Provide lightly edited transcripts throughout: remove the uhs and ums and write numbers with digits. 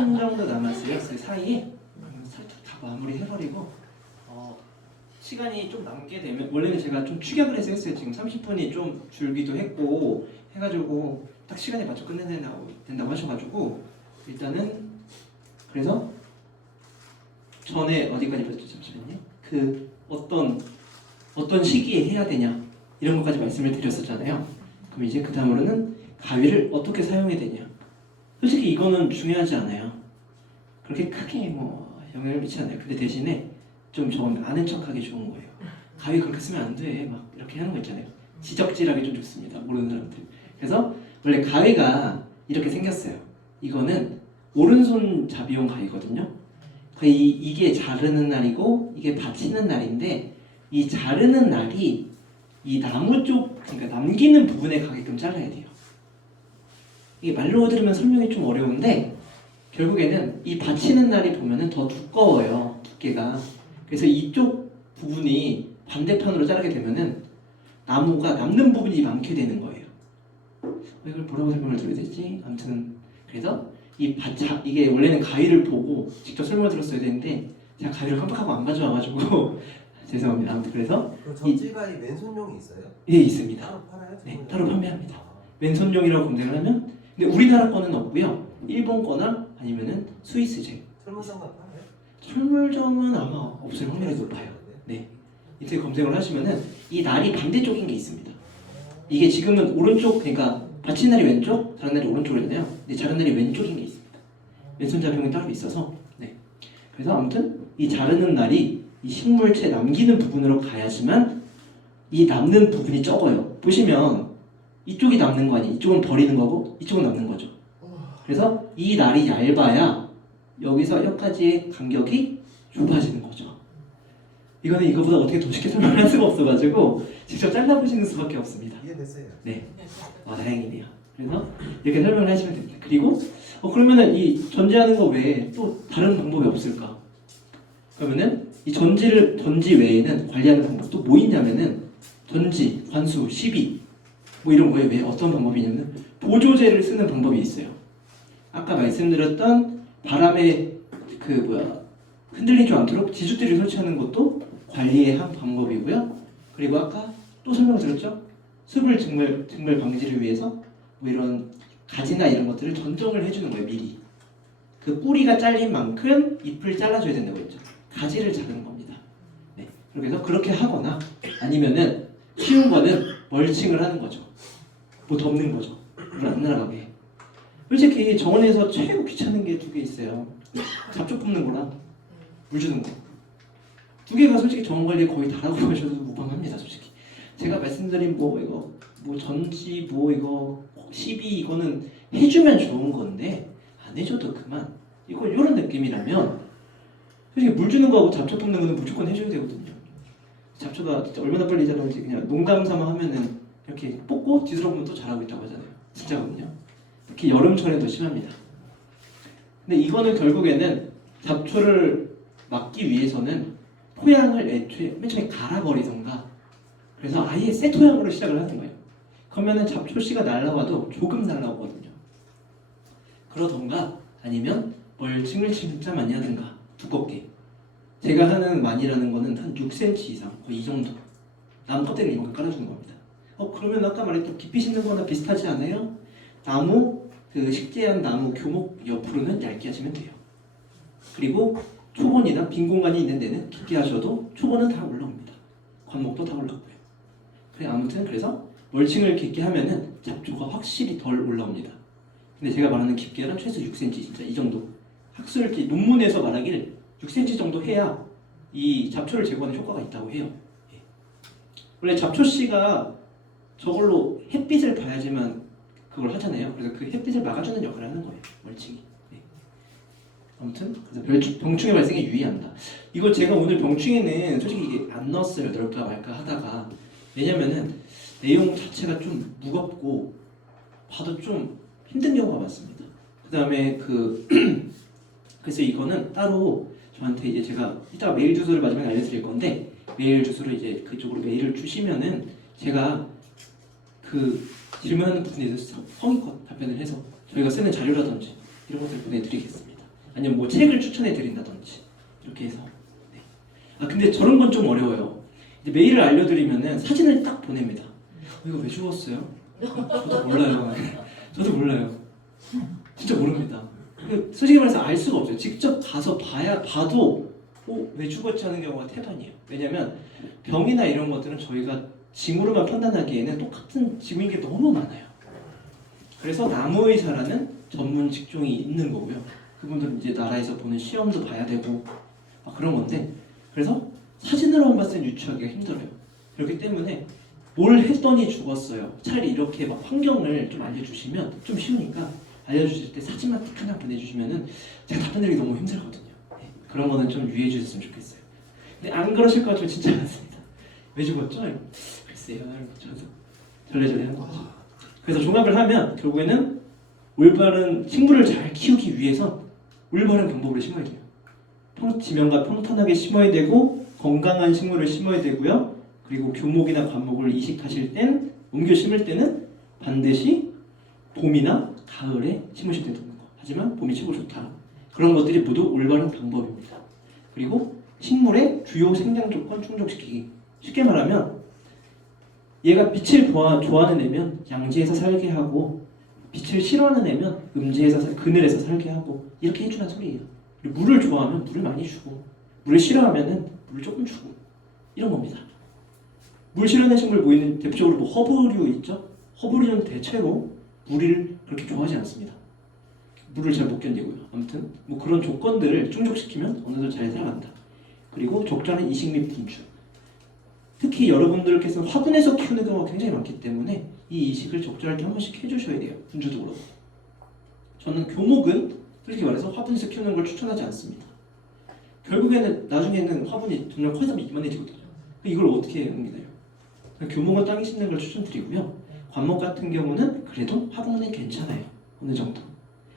30분 정도 남았어요. 그 사이에 살짝 다 마무리 해버리고 시간이 좀 남게 되면 원래는 제가 좀 축약을 해서 했어요. 지금 30분이 좀 줄기도 했고 해가지고 딱 시간에 맞춰 끝내야 된다고 하셔가지고 일단은 그래서 전에 어디까지 봤죠? 잠시만요. 그 어떤 시기에 해야 되냐 이런 것까지 말씀을 드렸었잖아요. 그럼 이제 그 다음으로는 가위를 어떻게 사용해야 되냐. 솔직히 이거는 중요하지 않아요. 그렇게 크게 뭐 영향을 미치지 않아요. 근데 대신에 좀 저건 아는 척하기 좋은 거예요. 가위 그렇게 쓰면 안 돼. 막 이렇게 하는 거 있잖아요. 지적질하기 좀 좋습니다. 모르는 사람들. 그래서 원래 가위가 이렇게 생겼어요. 이거는 오른손 잡이용 가위거든요. 이게 자르는 날이고 이게 받치는 날인데 이 자르는 날이 이 나무 쪽, 그러니까 남기는 부분에 가게끔 잘라야 돼요. 이게 말로 들으면 설명이 좀 어려운데 결국에는 이 받치는 날이 보면은 더 두꺼워요. 두께가. 그래서 이쪽 부분이 반대편으로 자르게 되면은 나무가 남는 부분이 많게 되는 거예요. 이걸 뭐라고 설명을 드려야 되지? 아무튼 그래서 이게 원래는 가위를 보고 직접 설명을 들었어야 되는데 제가 가위를 깜빡하고 안 가져와가지고 죄송합니다. 아무튼 그래서 그럼 접지가위 왼손용이 있어요? 예, 있습니다. 따로 팔아요? 네, 따로 판매합니다. 왼손용이라고 검색을 하면 근데 우리나라 거는 없고요. 일본 거나 아니면은 스위스제. 철물점만 팔아요? 철물점은 아마 없을 확률이 높아요. 네. 이때 검색을 하시면은 이 날이 반대쪽인 게 있습니다. 이게 지금은 오른쪽, 그러니까 받친 날이 왼쪽, 자른 날이 오른쪽이잖아요. 근데 자른 날이 왼쪽인 게 있습니다. 왼손 잡이용이 따로 있어서. 네. 그래서 아무튼 이 자르는 날이 이 식물체 남기는 부분으로 가야지만 이 남는 부분이 적어요. 보시면 이쪽이 남는 거 아니에요. 이쪽은 버리는 거고 이쪽은 남는 거죠. 그래서 이 날이 얇아야 여기서 여기까지의 간격이 좁아지는 거죠. 이거는 이거보다 어떻게 더 쉽게 설명할 수가 없어가지고 직접 잘라보시는 수밖에 없습니다. 이해됐어요. 네, 다행이네요. 그래서 이렇게 설명을 하시면 됩니다. 그리고 그러면은 이 전지하는 거 외에 또 다른 방법이 없을까? 그러면은 이 전지 외에는 관리하는 방법도 뭐 있냐면은 전지, 관수, 시비 뭐 이런 거에 왜 어떤 방법이 있냐면 보조제를 쓰는 방법이 있어요. 아까 말씀드렸던 바람에 흔들리지 않도록 지주대를 설치하는 것도 관리의 한 방법이고요. 그리고 아까 또 설명드렸죠. 습을 증말 방지를 위해서 뭐 이런 가지나 이런 것들을 전정을 해주는 거예요. 미리. 그 뿌리가 잘린 만큼 잎을 잘라줘야 된다고 했죠. 가지를 자르는 겁니다. 네. 그래서 그렇게 하거나 아니면은 쉬운 거는 멀칭을 하는 거죠. 뭐 덮는 거죠. 물 안 날아가게. 솔직히 정원에서 최고 귀찮은 게 두 개 있어요. 잡초 뽑는 거랑 물 주는 거. 두 개가 솔직히 정원 관리에 거의 다라고 하셔도 무방합니다. 솔직히. 제가 말씀드린 이거 전지 이거 시비 이거는 해주면 좋은 건데 안 해줘도 그만. 이런 느낌이라면 솔직히 물 주는 거하고 잡초 뽑는 거는 무조건 해줘야 되거든요. 잡초가 진짜 얼마나 빨리 자라는지 그냥 농담 삼아 하면은 이렇게 뽑고 뒤돌아보면 또 자라고 있다고 하잖아요. 진짜거든요. 특히 여름철에 더 심합니다. 근데 이거는 결국에는 잡초를 막기 위해서는 토양을 애초에 맨 처음에 갈아버리던가 그래서 아예 새 토양으로 시작을 하는 거예요. 그러면은 잡초씨가 날라와도 조금 날라오거든요. 그러던가 아니면 멀칭을 진짜 많이 하든가 두껍게. 제가 하는 많이라는 거는 한 6cm 이상 거의 이 정도 나무 껍데기를 이만큼 깔아주는 겁니다. 그러면 아까 말했던 깊이 심는 거나 비슷하지 않아요? 나무 식재한 나무 교목 옆으로는 얇게 하시면 돼요. 그리고 초본이나 빈 공간이 있는 데는 깊게 하셔도 초본은 다 올라옵니다. 관목도 다 올라오고요. 아무튼 그래서 멀칭을 깊게 하면은 잡초가 확실히 덜 올라옵니다. 근데 제가 말하는 깊게는 최소 6cm 진짜 이 정도. 학술지 논문에서 말하길 6cm 정도 해야 이 잡초를 제거하는 효과가 있다고 해요. 예. 원래 잡초씨가 저걸로 햇빛을 봐야지만 그걸 하잖아요. 그래서 그 햇빛을 막아주는 역할을 하는 거예요. 멀칭이. 네. 아무튼 그래서 병충해 발생에 유의한다. 이거 제가 오늘 병충해는 솔직히 이게 안 넣었어요. 넣을까 말까 하다가 왜냐면은 내용 자체가 좀 무겁고 봐도 좀 힘든 경우가 많습니다. 그 다음에 그래서 이거는 따로 저한테 이제 제가 이따가 메일 주소를 마지막에 알려드릴 건데 메일 주소를 이제 그쪽으로 메일을 주시면은 제가 질문하는 부분에 대해서 성의껏 답변을 해서 저희가 쓰는 자료라든지 이런 것들을 보내드리겠습니다. 아니면 뭐 책을 추천해 드린다든지 이렇게 해서. 네. 아 근데 저런 건 좀 어려워요. 이제 메일을 알려드리면은 사진을 딱 보냅니다. 이거 왜 주웠어요? 저도 몰라요. 저도 몰라요. 진짜 모릅니다. 솔직히 말해서 알 수가 없어요. 직접 가서 봐도 왜 죽었지 하는 경우가 태반이에요. 왜냐면 병이나 이런 것들은 저희가 징후로만 판단하기에는 똑같은 징후인 게 너무 많아요. 그래서 나무의사라는 전문 직종이 있는 거고요. 그분들은 이제 나라에서 보는 시험도 봐야 되고 그런 건데, 그래서 사진으로만 봤을 때 유추하기가 힘들어요. 그렇기 때문에 뭘 했더니 죽었어요. 차라리 이렇게 막 환경을 좀 알려주시면 좀 쉬우니까 알려주실 때 사진만 딱 하나 보내주시면은 제가 답변드리기 너무 힘들거든요. 네, 그런 거는 좀 유의해 주셨으면 좋겠어요. 근데 안 그러실 것 같으면 진짜 많습니다. 왜 죽었죠? 글쎄요. 저도 절레절레 한 거죠. 그래서 종합을 하면 결국에는 올바른 식물을 잘 키우기 위해서 올바른 방법으로 심어야 돼요. 지면과 평탄하게 심어야 되고 건강한 식물을 심어야 되고요. 그리고 교목이나 관목을 이식하실 땐 옮겨 심을 때는 반드시 봄이나 가을에 심으셔야 된다는 거. 하지만 봄이 최고 좋다. 그런 것들이 모두 올바른 방법입니다. 그리고 식물의 주요 생장 조건 충족시키기. 쉽게 말하면 얘가 빛을 좋아하는 애면 양지에서 살게 하고 빛을 싫어하는 애면 그늘에서 살게 하고 이렇게 해주는 소리예요. 그리고 물을 좋아하면 물을 많이 주고 물을 싫어하면은 물을 조금 주고 이런 겁니다. 물 싫어하는 식물 보이는 대표적으로 뭐 허브류 있죠? 허브류는 대체로 물을 그렇게 좋아하지 않습니다. 물을 잘 못 견디고요. 아무튼 뭐 그런 조건들을 충족시키면 어느 정도 잘 살아간다. 그리고 적절한 이식 및 분출. 특히 여러분들께서 화분에서 키우는 경우가 굉장히 많기 때문에 이 이식을 적절하게 한 번씩 해주셔야 돼요. 분주도 그렇고. 저는 교목은 솔직히 말해서 화분에서 키우는 걸 추천하지 않습니다. 결국에는 나중에는 화분이 점점 커서 이만해지거든요. 이걸 어떻게 옮기나요? 교목은 땅에 심는 걸 추천드리고요. 관목 같은 경우는 그래도 화분은 괜찮아요. 어느 정도.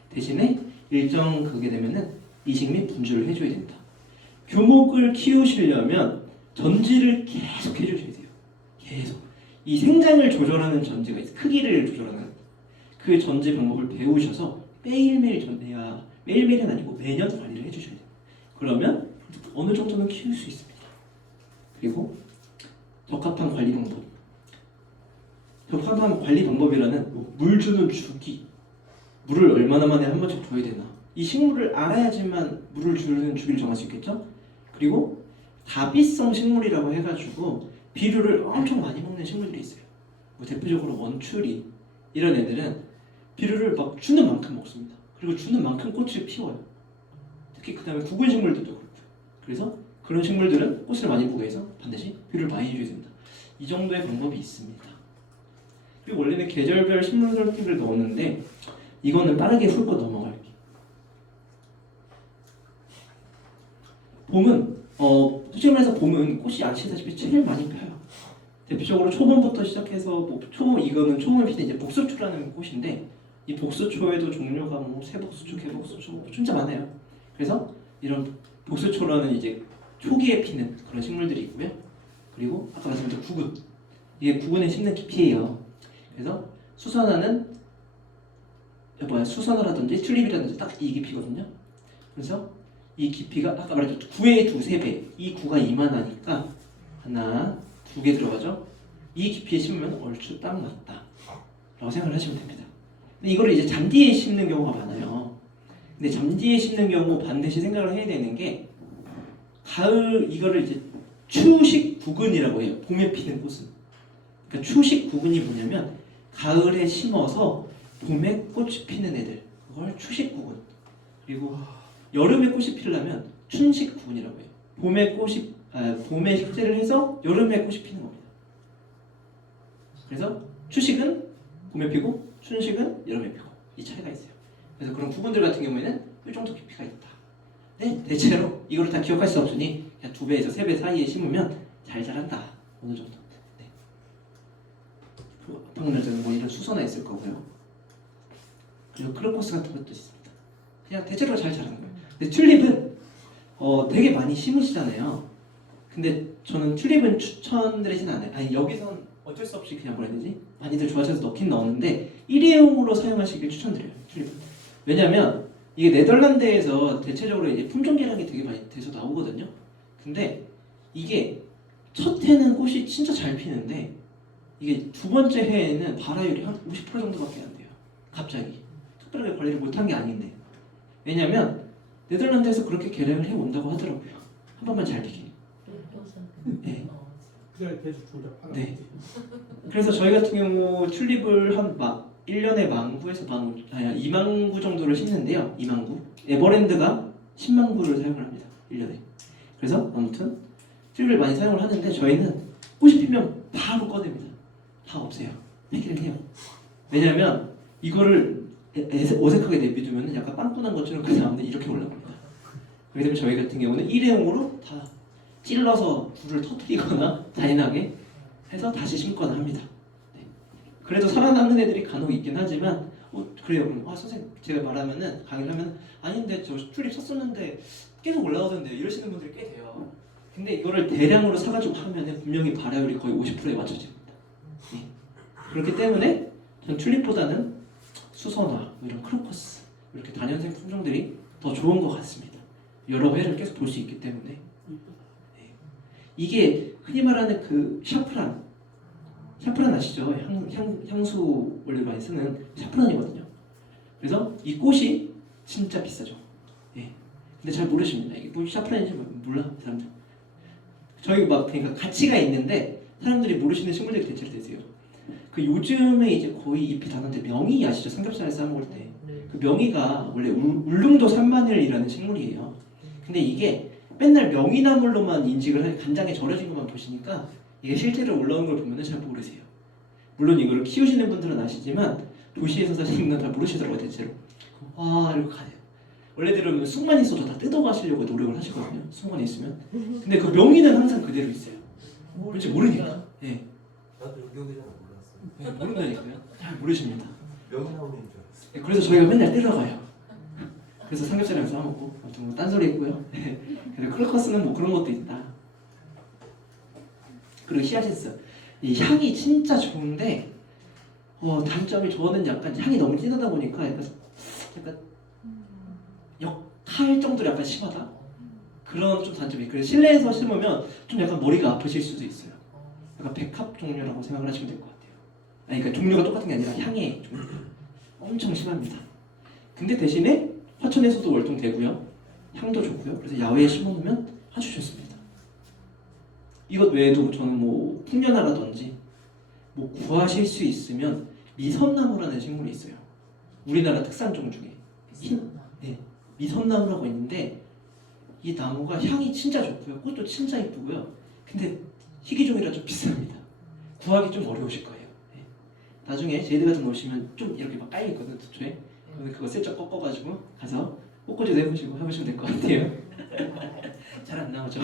대신에 일정 그게 되면은 이식 및 분주를 해줘야 된다. 교목을 키우시려면 전지를 계속 해주셔야 돼요. 계속. 이 생장을 조절하는 전지가 있어요. 크기를 조절하는 그 전지 방법을 배우셔서 매일매일은 아니고 매년 관리를 해주셔야 돼요. 그러면 어느 정도는 키울 수 있습니다. 그리고 적합한 관리 방법. 적합한 관리 방법이라는 물 주는 주기. 물을 얼마나 만에 한 번씩 줘야 되나. 이 식물을 알아야지만 물을 주는 주기를 정할 수 있겠죠? 그리고 다비성 식물이라고 해가지고 비료를 엄청 많이 먹는 식물들이 있어요. 뭐 대표적으로 원추리 이런 애들은 비료를 막 주는 만큼 먹습니다. 그리고 주는 만큼 꽃을 피워요. 특히 그 다음에 구근 식물들도 그렇고요. 그래서 그런 식물들은 꽃을 많이 보게 해서 반드시 비료를 많이 줘야 됩니다. 이 정도의 방법이 있습니다. 그리고 원래는 계절별 식물 설득을 넣었는데 이거는 빠르게 훑고 넘어갈게요. 봄은 솔직히 말해서 봄은 꽃이 아시다시피 제일 많이 펴요. 대표적으로 초봄부터 시작해서 이거는 초봄에 피는 이제 복수초라는 꽃인데 이 복수초에도 종류가 뭐 새복수초, 개복수초 진짜 많아요. 그래서 이런 복수초라는 이제 초기에 피는 그런 식물들이 있고요. 그리고 아까 말씀드린 구근, 이게 구근에 심는 깊이에요. 그래서 수선화라든지 튤립이라든지 딱 이 깊이거든요. 그래서 이 깊이가 아까 말했죠. 9의 두세 배. 이 9가 이만하니까 하나, 두 개 들어가죠. 이 깊이에 심으면 얼추 딱 맞다 라고 생각을 하시면 됩니다. 근데 이거를 이제 잔디에 심는 경우가 많아요. 근데 잔디에 심는 경우 반드시 생각을 해야 되는 게 가을 이거를 이제 추식 구근이라고 해요. 봄에 피는 꽃은. 그러니까 추식 구근이 뭐냐면 가을에 심어서 봄에 꽃이 피는 애들. 그걸 추식 구근. 그리고 여름에 꽃이 피려면 춘식 구근이라고 해요. 봄에 식재를 해서 여름에 꽃이 피는 겁니다. 그래서 추식은 봄에 피고 춘식은 여름에 피고 이 차이가 있어요. 그래서 그런 구근들 같은 경우에는 이 정도 깊이가 있다. 네, 대체로 이걸 다 기억할 수 없으니 그냥 2배에서 3배 사이에 심으면 잘 자란다. 어느 정도. 네. 방금전에 뭐 이런 수선화 있을 거고요. 그리고 크로커스 같은 것도 있습니다. 그냥 대체로 잘 자라는 거예요. 근데 튤립은 되게 많이 심으시잖아요. 근데 저는 튤립은 추천드리진 않아요. 아니 여기선 어쩔 수 없이 그냥 뭐라 해야 되지? 많이들 좋아하셔서 넣긴 넣었는데 일회용으로 사용하시길 추천드려요. 튤립은. 왜냐면 이게 네덜란드에서 대체적으로 이제 품종 개량이 되게 많이 돼서 나오거든요. 근데 이게 첫 해는 꽃이 진짜 잘 피는데 이게 두 번째 해에는 발화율이 한 50% 정도밖에 안 돼요. 갑자기 특별하게 관리를 못한 게 아닌데 왜냐면 네덜란드에서 그렇게 개량을 해 온다고 하더라고요. 한 번만 잘 피게. 네. 그래 계속 둘다 팔아. 네. 그래서 저희 같은 경우 튤립을 한 1년에 10,000구에서 20,000구 정도를 심는데요. 20,000구. 에버랜드가 10만 구를 사용을 합니다. 1년에. 그래서 아무튼 튤립을 많이 사용을 하는데 저희는 꽃이 피면 바로 꺼냅니다. 다 없애요. 폐기를 해요. 왜냐하면 이거를 어색하게 내비두면 약간 빵꾸난 것처럼 그 다음에 이렇게 올라갑니다. 그렇기 때문에 저희 같은 경우는 일회용으로 다 찔러서 불을 터뜨리거나 잔인하게 해서 다시 심거나 합니다. 네. 그래도 살아남는 애들이 간혹 있긴 하지만 그래요. 그럼 선생님 제가 말하면은 강의를 하면 아닌데 저 튤립 샀었는데 계속 올라오던데 이러시는 분들이 꽤 돼요. 근데 이거를 대량으로 사가지고 하면은 분명히 발화율이 거의 50%에 맞춰집니다. 네. 그렇기 때문에 전 튤립보다는 수선화, 이런 크로커스 이렇게 단연생 품종들이 더 좋은 것 같습니다. 여러 회를 계속 볼 수 있기 때문에. 네. 이게 흔히 말하는 그 샤프란 아시죠? 향수 원래 많이 쓰는 샤프란이거든요. 그래서 이 꽃이 진짜 비싸죠. 예. 근데 잘 모르십니다. 이게 뭐 샤프란인지 몰라 사람들. 저희 그러니까 가치가 있는데 사람들이 모르시는 식물들이 대체로 되세요. 그 요즘에 이제 거의 잎이 다는데 명이 아시죠? 삼겹살에 싸 먹을 때. 그 명이가 원래 울릉도 산마늘이라는 식물이에요. 근데 이게 맨날 명이나물로만 인식을 하니 간장에 절여진 것만 보시니까 이게 실제로 올라오는 걸 보면은 잘 모르세요. 물론 이거를 키우시는 분들은 아시지만 도시에서 사시는 분들은 잘 모르시더라고요 대체로. 이러고 가네요. 원래대로는 쑥만 있어도 다 뜯어가시려고 노력을 하시거든요. 쑥만 있으면. 근데 그 명이는 항상 그대로 있어요. 왠지 모르니까. 예. 나도 여기 잘 몰랐어. 네, 모른다니까요. 잘 모르십니다. 명이 나오는 줄 알았어. 네, 그래서 저희가 맨날 때려가요. 그래서 삼겹살이랑 싸먹고 아무튼 뭐 딴소리 했고요. 그리고 크로커스는 뭐 그런 것도 있다. 그리고 히아신스 이 향이 진짜 좋은데 단점이 저는 약간 향이 너무 진하다 보니까 약간 역할 정도로 약간 심하다. 그런 좀 단점이. 그래서 실내에서 심으면 좀 약간 머리가 아프실 수도 있어요. 약간 백합 종류라고 생각을 하시면 될 것 같아요. 그러니까 종류가 똑같은 게 아니라 향의 종류가 엄청 심합니다. 근데 대신에 화천에서도 월동되고요. 향도 좋고요. 그래서 야외에 심어놓으면 아주 좋습니다. 이것 외에도 저는 뭐 풍년화라든지 뭐 구하실 수 있으면 미선나무라는 식물이 있어요. 우리나라 특산종 중에 미선나무라고 있는데 이 나무가 향이 진짜 좋고요. 꽃도 진짜 이쁘고요. 근데 희귀종이라 좀 비쌉니다. 구하기 좀 어려우실 거예요. 네. 나중에 제이드 같은 거 오시면 좀 이렇게 막 깔려있거든요. 도초에. 그거 슬쩍 꺾어가지고 가서 꽃꽂이도 해보시고 해보시면 될 것 같아요. 잘 안 나오죠?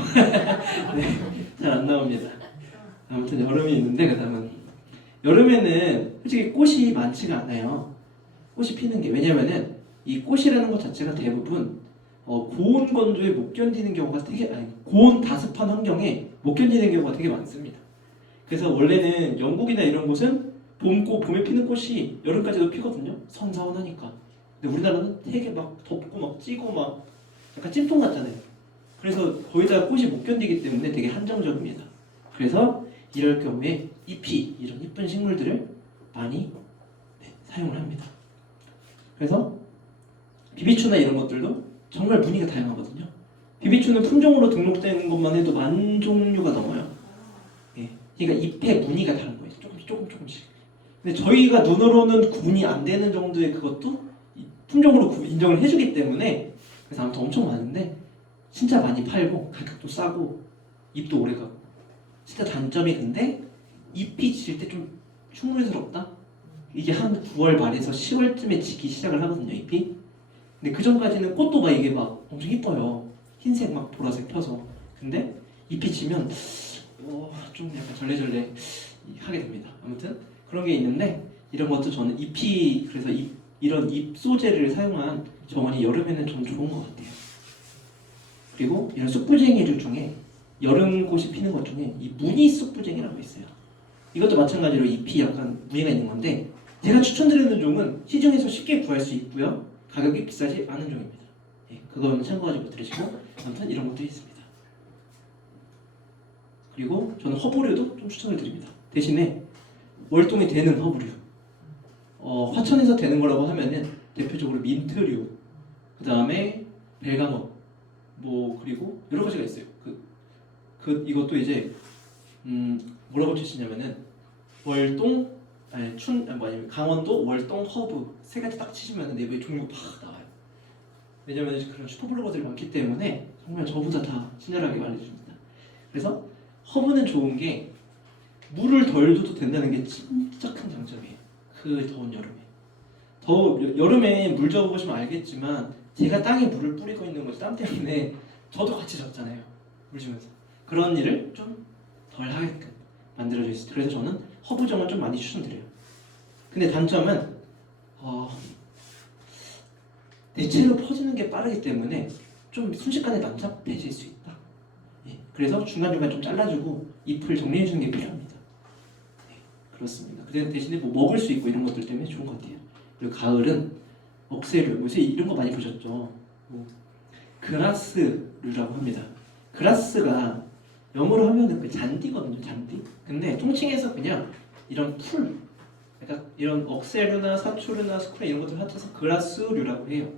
네, 잘 안 나옵니다. 아무튼 여름이 있는데 그 다음은 여름에는 솔직히 꽃이 많지가 않아요. 꽃이 피는 게. 왜냐면은 이 꽃이라는 것 자체가 대부분 고온 건조에 못 견디는 경우가 고온 다습한 환경에 못 견디는 경우가 되게 많습니다. 그래서 원래는 영국이나 이런 곳은 봄에 피는 꽃이 여름까지도 피거든요. 선선하니까. 근데 우리나라는 되게 막 덥고 막 찌고 막 약간 찜통 같잖아요. 그래서 거의 다 꽃이 못 견디기 때문에 되게 한정적입니다. 그래서 이럴 경우에 잎이 이런 이쁜 식물들을 많이 사용을 합니다. 그래서 비비추나 이런 것들도 정말 무늬가 다양하거든요. 비비추는 품종으로 등록된 것만 해도 10,000종류가 넘어요. 예. 그러니까 잎의 무늬가 다른 거예요. 조금씩. 근데 저희가 눈으로는 구분이 안 되는 정도의 그것도 품종으로 인정을 해주기 때문에 그래서 아무튼 엄청 많은데 진짜 많이 팔고 가격도 싸고 잎도 오래가고 진짜 단점이 근데 잎이 질 때 좀 흉물스럽다? 이게 한 9월 말에서 10월쯤에 지기 시작을 하거든요, 잎이. 근데 그 전까지는 꽃도 막 이게 막 엄청 이뻐요. 흰색 막 보라색 펴서. 근데 잎이 지면 좀 약간 절레절레 하게 됩니다. 아무튼 그런 게 있는데 이런 것도 저는 그래서 이런 잎 소재를 사용한 정원이 여름에는 좀 좋은 것 같아요. 그리고 이런 쑥부쟁이류 중에 여름꽃이 피는 것 중에 이 무늬 쑥부쟁이라고 있어요. 이것도 마찬가지로 잎이 약간 무늬가 있는 건데 제가 추천드리는 종은 시중에서 쉽게 구할 수 있고요. 가격이 비싸지 않은 종입니다. 예, 그건 참고하지 못하시고 아무튼 이런 것들이 있습니다. 그리고 저는 허브류도 좀 추천을 드립니다. 대신에 월동이 되는 허브류. 화천에서 되는 거라고 하면은 대표적으로 민트류, 그 다음에 벨가모, 뭐 그리고 여러 가지가 있어요. 이것도 이제 뭐라고 치시냐면은 월동, 아니 강원도 월동 허브 세 가지 딱 치시면은 내부에 종류가 팍 나와요. 왜냐면 그런 슈퍼블로거들이 많기 때문에 정말 저보다 다 친절하게 말해줍니다. 그래서 허브는 좋은 게 물을 덜 줘도 된다는 게 진짜 큰 장점이에요. 그 더운 여름에. 여름에 물 줘보시면 알겠지만 제가 땅에 물을 뿌리고 있는 거죠. 땀 때문에 저도 같이 젖잖아요. 물 주면서. 그런 일을 좀 덜 하게끔 만들어져 있어요. 그래서 저는 허브종을 좀 많이 추천드려요. 근데 단점은 대체로 퍼지는 게 빠르기 때문에 좀 순식간에 난잡해질 수 있다. 예, 그래서 중간중간 좀 잘라주고 잎을 정리해주는 게 필요합니다. 네, 그렇습니다. 그 대신에 뭐 먹을 수 있고 이런 것들 때문에 좋은 것 같아요. 그리고 가을은 억새류, 요새 이런 거 많이 보셨죠? 뭐 그라스류라고 합니다. 그라스가 영어로 하면은 그 잔디거든요, 잔디. 근데 통칭해서 그냥 이런 풀, 그러니까 이런 억새류나 사초류나 스쿠레 이런 것들 합쳐서 그라스류라고 해요.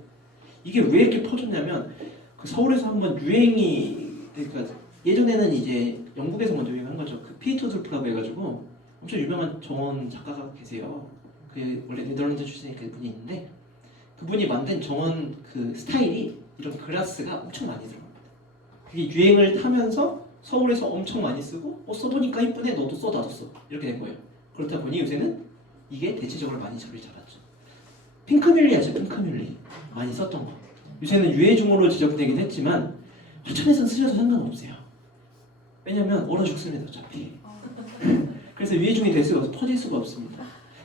이게 왜 이렇게 퍼졌냐면 그 서울에서 한번 유행이, 그러니까 예전에는 이제 영국에서 먼저 유행한 거죠. 그 피터술프라고 해가지고 엄청 유명한 정원 작가가 계세요. 그 원래 네덜란드 출신의 그분이 있는데 그분이 만든 정원 그 스타일이 이런 그라스가 엄청 많이 들어갑니다. 그게 유행을 타면서 서울에서 엄청 많이 쓰고 써보니까 이쁘네 너도 써 나도 써 이렇게 된 거예요. 그렇다 보니 요새는 이게 대체적으로 많이 자리를 잡았죠. 핑크뮬리 아시죠? 핑크뮬리 많이 썼던 거. 요새는 유해종으로 지적되긴 했지만 화천에서는 쓰셔도 상관없어요. 왜냐면 얼어 죽습니다 어차피. 그래서 유해종이 될 수가 없어, 퍼질 수가 없습니다.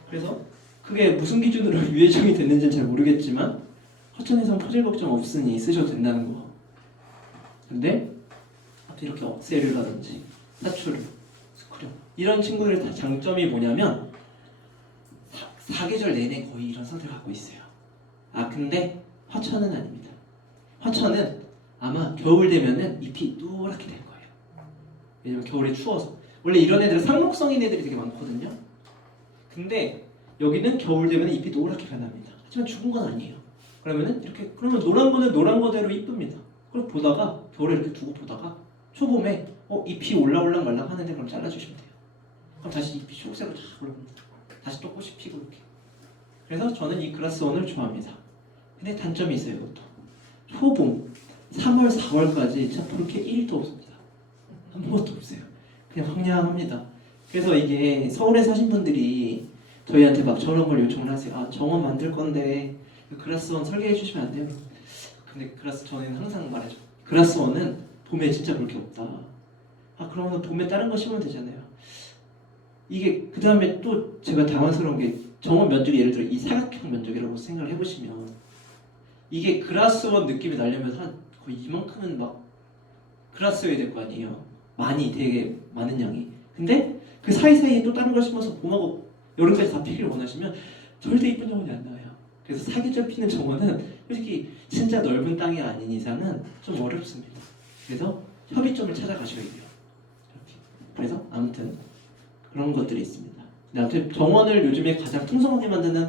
그래서 그게 무슨 기준으로 유해종이 됐는지는 잘 모르겠지만 화천에서는 퍼질 걱정 없으니 쓰셔도 된다는 거. 근데 이렇게 억새류라든지 사초류, 스쿠류 이런 친구들의 다 장점이 뭐냐면 사계절 내내 거의 이런 상태를 갖고 있어요. 근데 화천은 아닙니다. 화천은 아마 겨울 되면은 잎이 노랗게 될 거예요. 왜냐면 겨울에 추워서. 원래 이런 애들은 상록성인 애들이 되게 많거든요. 근데 여기는 겨울 되면 잎이 노랗게 변합니다. 하지만 죽은 건 아니에요. 그러면 노란 거는 노란 거대로 이쁩니다. 그걸 보다가 겨울에 이렇게 두고 보다가 초봄에 잎이 올라올랑 말랑 하는데 그럼 잘라주시면 돼요. 그럼 다시 잎이 초록색으로 다 올라옵니다. 다시 또 꽃이 피고 이렇게. 그래서 저는 이 그라스원을 좋아합니다. 근데 단점이 있어요. 이것도 초봄 3월 4월까지 참 볼 게 1도 없습니다. 아무것도 없어요. 그냥 황량합니다. 그래서 이게 서울에 사신 분들이 저희한테 막 저런 걸 요청을 하세요. 정원 만들 건데 그라스원 설계해 주시면 안 돼요? 근데 저는 항상 말해줘. 그라스원은 봄에 진짜 볼 게 없다. 그러면 봄에 다른 거 심으면 되잖아요. 이게 그 다음에 또 제가 당황스러운 게 정원 면적이 예를 들어 이 사각형 면적이라고 생각을 해보시면 이게 그라스원 느낌이 나려면 한 거의 이만큼은 막 그라스여야 될 거 아니에요. 되게 많은 양이. 근데 그 사이사이에 또 다른 걸 심어서 봄하고 여름까지 다 피기를 원하시면 절대 이쁜 정원이 안 나와요. 그래서 사계절 피는 정원은 솔직히 진짜 넓은 땅이 아닌 이상은 좀 어렵습니다. 그래서 협의점을 찾아가셔야 돼요. 이렇게. 그래서 아무튼 그런 것들이 있습니다. 아무튼 정원을 요즘에 가장 풍성하게 만드는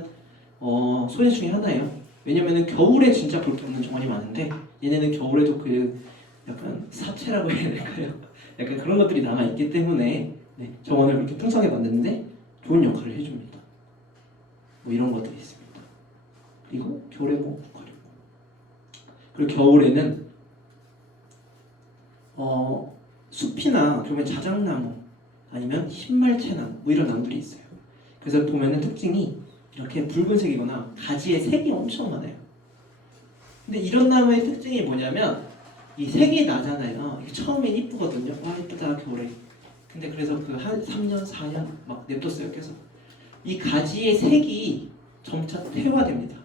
소재 중에 하나예요. 왜냐면은 겨울에 진짜 볼 게 없는 정원이 많은데 얘네는 겨울에도 그 약간 사체라고 해야 될까요? 약간 그런 것들이 남아있기 때문에 정원을 그렇게 풍성하게 만드는데 좋은 역할을 해줍니다. 뭐 이런 것들이 있습니다. 그리고 겨울에 뭐 국화류. 그리고 겨울에는 숲이나 그러면 자작나무 아니면 흰말채나무 뭐 이런 나무들이 있어요. 그래서 보면은 특징이 이렇게 붉은색이거나 가지에 색이 엄청 많아요. 근데 이런 나무의 특징이 뭐냐면 이 색이 나잖아요. 이게 처음엔 이쁘거든요. 와 이쁘다 겨울에. 근데 그래서 그 한 3년 4년 막 냅뒀어요. 계속 이 가지의 색이 점차 퇴화됩니다.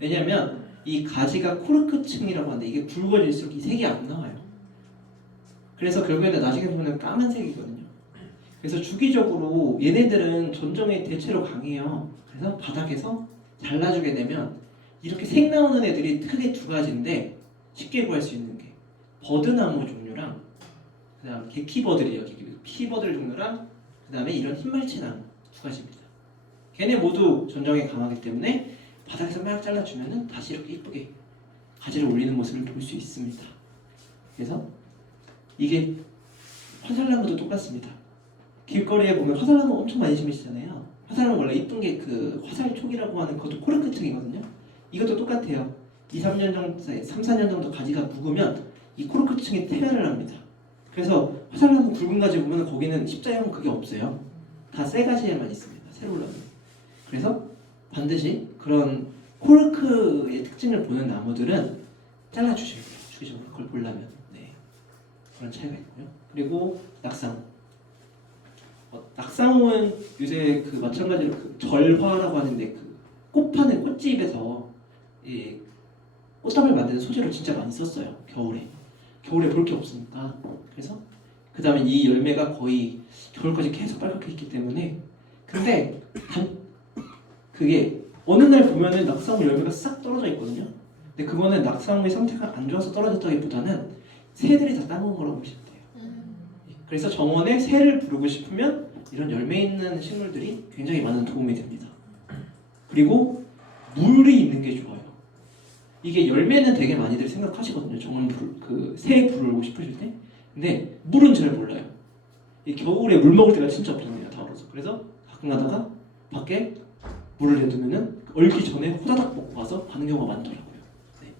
왜냐면 이 가지가 코르크층이라고 하는데 이게 붉어질수록 이 색이 안 나와요. 그래서 결국에는 나중에 보면 까만색이거든요. 그래서 주기적으로 얘네들은 전정에 대체로 강해요. 그래서 바닥에서 잘라주게 되면 이렇게 색 나오는 애들이 크게 두 가지인데 쉽게 구할 수 있는 게 버드나무 종류랑 그다음 개키버들이에요. 키버들 종류랑 그다음에 이런 흰말채나무 두 가지입니다. 걔네 모두 전정에 강하기 때문에 바닥에서 막 잘라주면은 다시 이렇게 이쁘게 가지를 올리는 모습을 볼 수 있습니다. 그래서 이게 화살나무도 똑같습니다. 길거리에 보면 화살나무 엄청 많이 심으시잖아요. 화살나무 원래 이쁜 게 그 화살촉이라고 하는 그것도 코르크층이거든요. 이것도 똑같아요. 2-3년 정도, 3-4년 정도 가지가 묵으면 이 코르크층이 태면을 합니다. 그래서 화살나무 굵은 가지 보면 거기는 십자형 그게 없어요. 다 새 가지에만 있습니다. 새로 올라오는. 그래서 반드시 그런 코르크의 특징을 보는 나무들은 잘라주셔야 돼요. 주기적으로 그걸 보려면. 네. 그런 차이가 있고요. 그리고 낙상호. 낙상호는 요새 그 마찬가지로 그 절화라고 하는데 그 꽃 파는 꽃집에서 이 꽃다발 만드는 소재로 진짜 많이 썼어요. 겨울에 볼 게 없으니까. 그래서 그 다음에 이 열매가 거의 겨울까지 계속 빨갛게 있기 때문에 근데 그게 어느 날 보면은 낙상호 열매가 싹 떨어져 있거든요. 근데 그거는 낙상호의 상태가 안 좋아서 떨어졌다기보다는 새들이 다 따먹은 거라고 보시면 돼요. 그래서 정원에 새를 부르고 싶으면 이런 열매 있는 식물들이 굉장히 많은 도움이 됩니다. 그리고 물이 있는 게 좋아요. 이게 열매는 되게 많이들 생각하시거든요. 정원 새 부르고 싶으실 때. 근데 물은 잘 몰라요. 이 겨울에 물 먹을 때가 진짜 없잖아요. 더워서. 그래서 가끔 가다가 밖에 물을 내두면은 얼기 전에 호다닥 먹고 와서 가는 경우가 많더라고요. 네.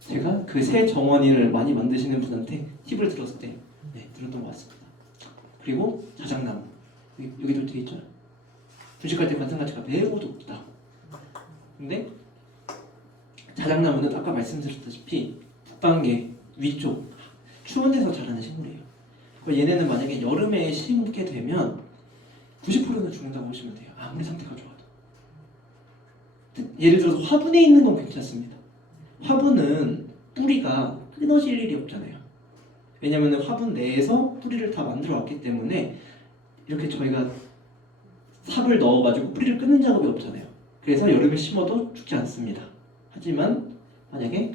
제가 그 새 정원이를 많이 만드시는 분한테 팁을 들었을 때 들었던 것 같습니다. 그리고 자작나무. 여기도 되어 있죠. 분식할 때 관상 가치가 매우 높다. 근데 자작나무는 아까 말씀드렸다시피 북방계 위쪽 추운 데서 자라는 식물이에요. 얘네는 만약에 여름에 심게 되면 90%는 죽는다고 보시면 돼요. 아무리 상태가 좋아도. 예를 들어서 화분에 있는 건 괜찮습니다. 화분은 뿌리가 끊어질 일이 없잖아요. 왜냐하면 화분 내에서 뿌리를 다 만들어 왔기 때문에 이렇게 저희가 삽을 넣어가지고 뿌리를 끊는 작업이 없잖아요. 그래서 여름에 심어도 죽지 않습니다. 하지만 만약에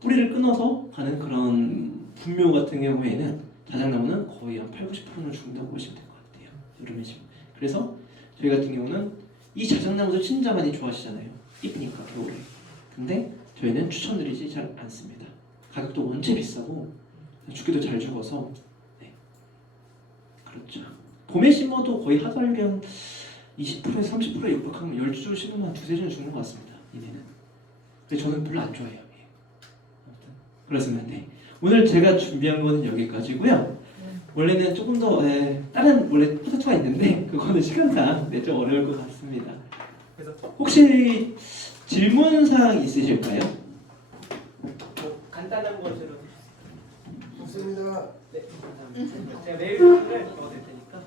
뿌리를 끊어서 가는 그런 분묘 같은 경우에는 자작나무는 거의 한 80-90%는 죽는다고 보시면 될 것 같아요. 여름에 심으면. 그래서 저희 같은 경우는 이 자작나무도 진짜 많이 좋아하시잖아요. 이쁘니까 겨울에. 근데 저희는 추천드리지 잘 않습니다. 가격도 원체 비싸고 죽기도 잘 죽어서 그렇죠. 봄에 심어도 거의 하살률이 한 20%에서 30%에 육박하면 10주 심으면 한 2-3주는 죽는 것 같습니다. 얘네는. 근데 저는 별로 안 좋아해요. 아무튼 그렇습니다. 오늘 제가 준비한 거는 여기까지고요. 원래는 조금 더 다른 원래 포토가 있는데 그거는 시간상 좀 어려울 것 같습니다. 그래서 혹시 질문사항 있으실까요? 간단한 것으로. 좋습니다. 네, 감사합니다. 제가 메일 적어드릴 테니까.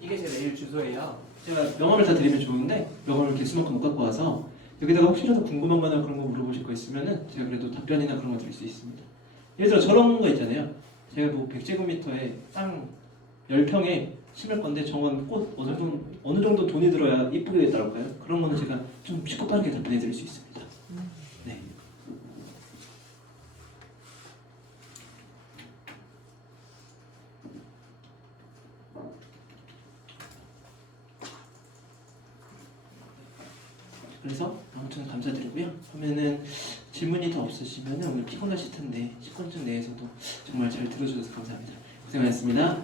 이게 제 메일 주소예요. 제가 명함을 다 드리면 좋은데 명함을 개수만큼 못 갖고 와서 여기다가 혹시라도 궁금한 거나 그런 거 물어보실 거 있으면은 제가 그래도 답변이나 그런 거 드릴 수 있습니다. 예를 들어 저런 거 있잖아요. 제가 뭐 100제곱미터에 땅 10평에 심을 건데 정원 꽃 어느 정도 돈이 들어야 이쁘게 따를까요? 그런 거는 제가 좀 쉽고 빠르게 답변해 드릴 수 있습니다. 네. 그래서 아무튼 감사드리고요. 그러면은 질문이 더 없으시면 오늘 피곤하실 텐데 10분쯤 내에서도 정말 잘 들어주셔서 감사합니다. 고생하셨습니다.